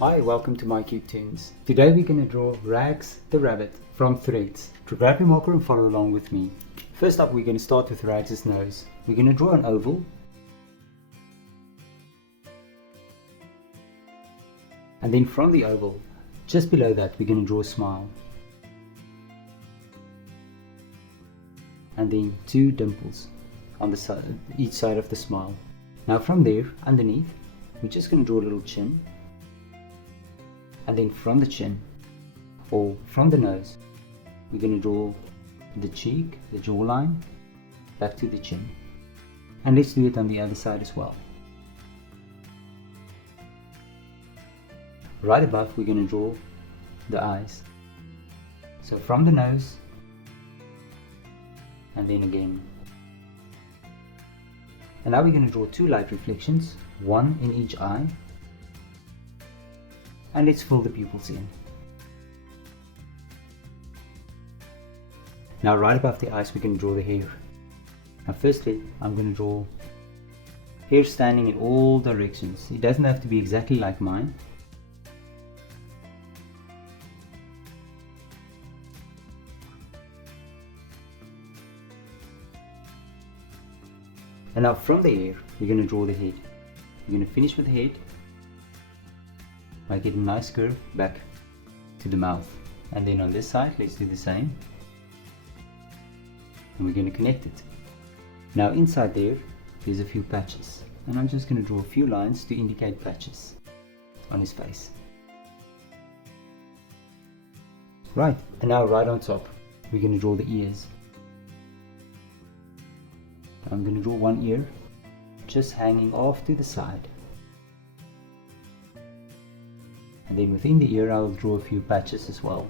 Hi, welcome to mycutetoons. Today we're going to draw Rags the rabbit from threads. To grab your marker and follow along with me. First up, we're going to start with Rags' nose. We're going to draw an oval. And then from the oval, just below that, we're going to draw a smile. And then two dimples on the side, each side of the smile. Now from there, underneath, we're just going to draw a little chin. And then from the chin, or from the nose, we're going to draw the cheek, the jawline, back to the chin. And let's do it on the other side as well. Right above, we're going to draw the eyes. So from the nose, and then again. And now we're going to draw two light reflections, one in each eye. And let's fill the pupils in. Now right above the eyes, we're going to draw the hair. Now firstly, I'm going to draw hair standing in all directions. It doesn't have to be exactly like mine. And now from the hair, we're going to draw the head. We're going to finish with the head. Make it a nice curve back to the mouth. And then on this side, let's do the same. And we're going to connect it. Now inside there's a few patches. And I'm just going to draw a few lines to indicate patches on his face. Right, and now right on top, we're going to draw the ears. I'm going to draw one ear, just hanging off to the side. And then within the ear, I'll draw a few patches as well.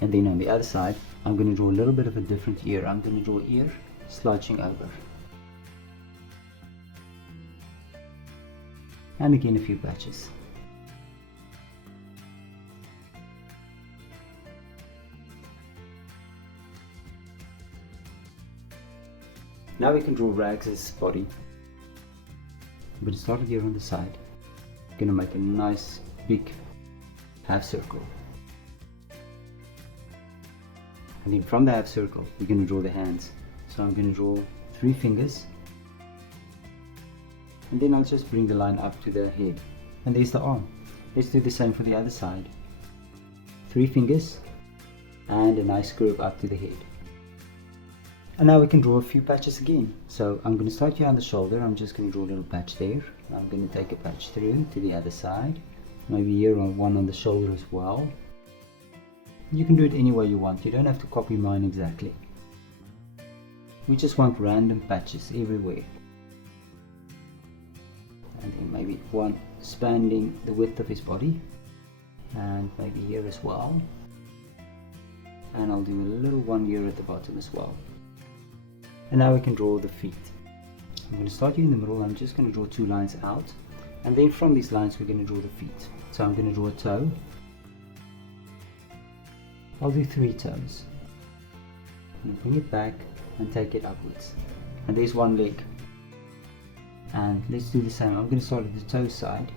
And then on the other side, I'm going to draw a little bit of a different ear. I'm going to draw ear slouching over. And again a few patches. Now we can draw Rags' body. I'm going to start it here on the side. I'm going to make a nice big half circle. And then from the half circle, we're going to draw the hands. So I'm going to draw 3 fingers. And then I'll just bring the line up to the head. And there's the arm. Let's do the same for the other side. 3 fingers and a nice curve up to the head. And now we can draw a few patches again. So I'm going to start here on the shoulder. I'm just going to draw a little patch there. I'm going to take a patch through to the other side. Maybe here on one on the shoulder as well. You can do it any way you want. You don't have to copy mine exactly. We just want random patches everywhere. And then maybe one spanning the width of his body. And maybe here as well. And I'll do a little one here at the bottom as well. And now we can draw the feet. I'm going to start here in the middle. I'm just going to draw 2 lines out. And then from these lines, we're going to draw the feet. So I'm going to draw a toe. I'll do 3 toes. And bring it back and take it upwards. And there's one leg. And let's do the same. I'm going to start at the toe side.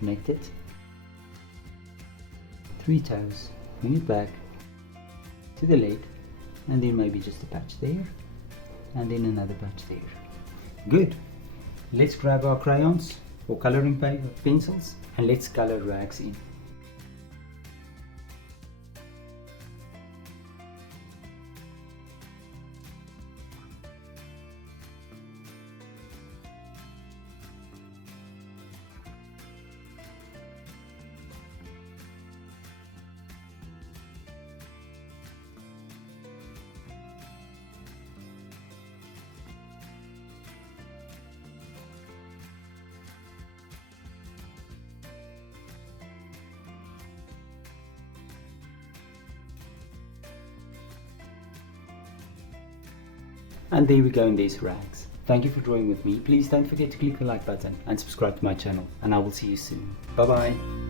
Connect it. 3 toes. Bring it back to the leg. And then maybe just a patch there, and then another patch there. Good. Let's grab our crayons or coloring paper, pencils, and let's color Rags in. And there we go, and there's Rags. Thank you for drawing with me. Please don't forget to click the like button and subscribe to my channel, and I will see you soon. Bye bye.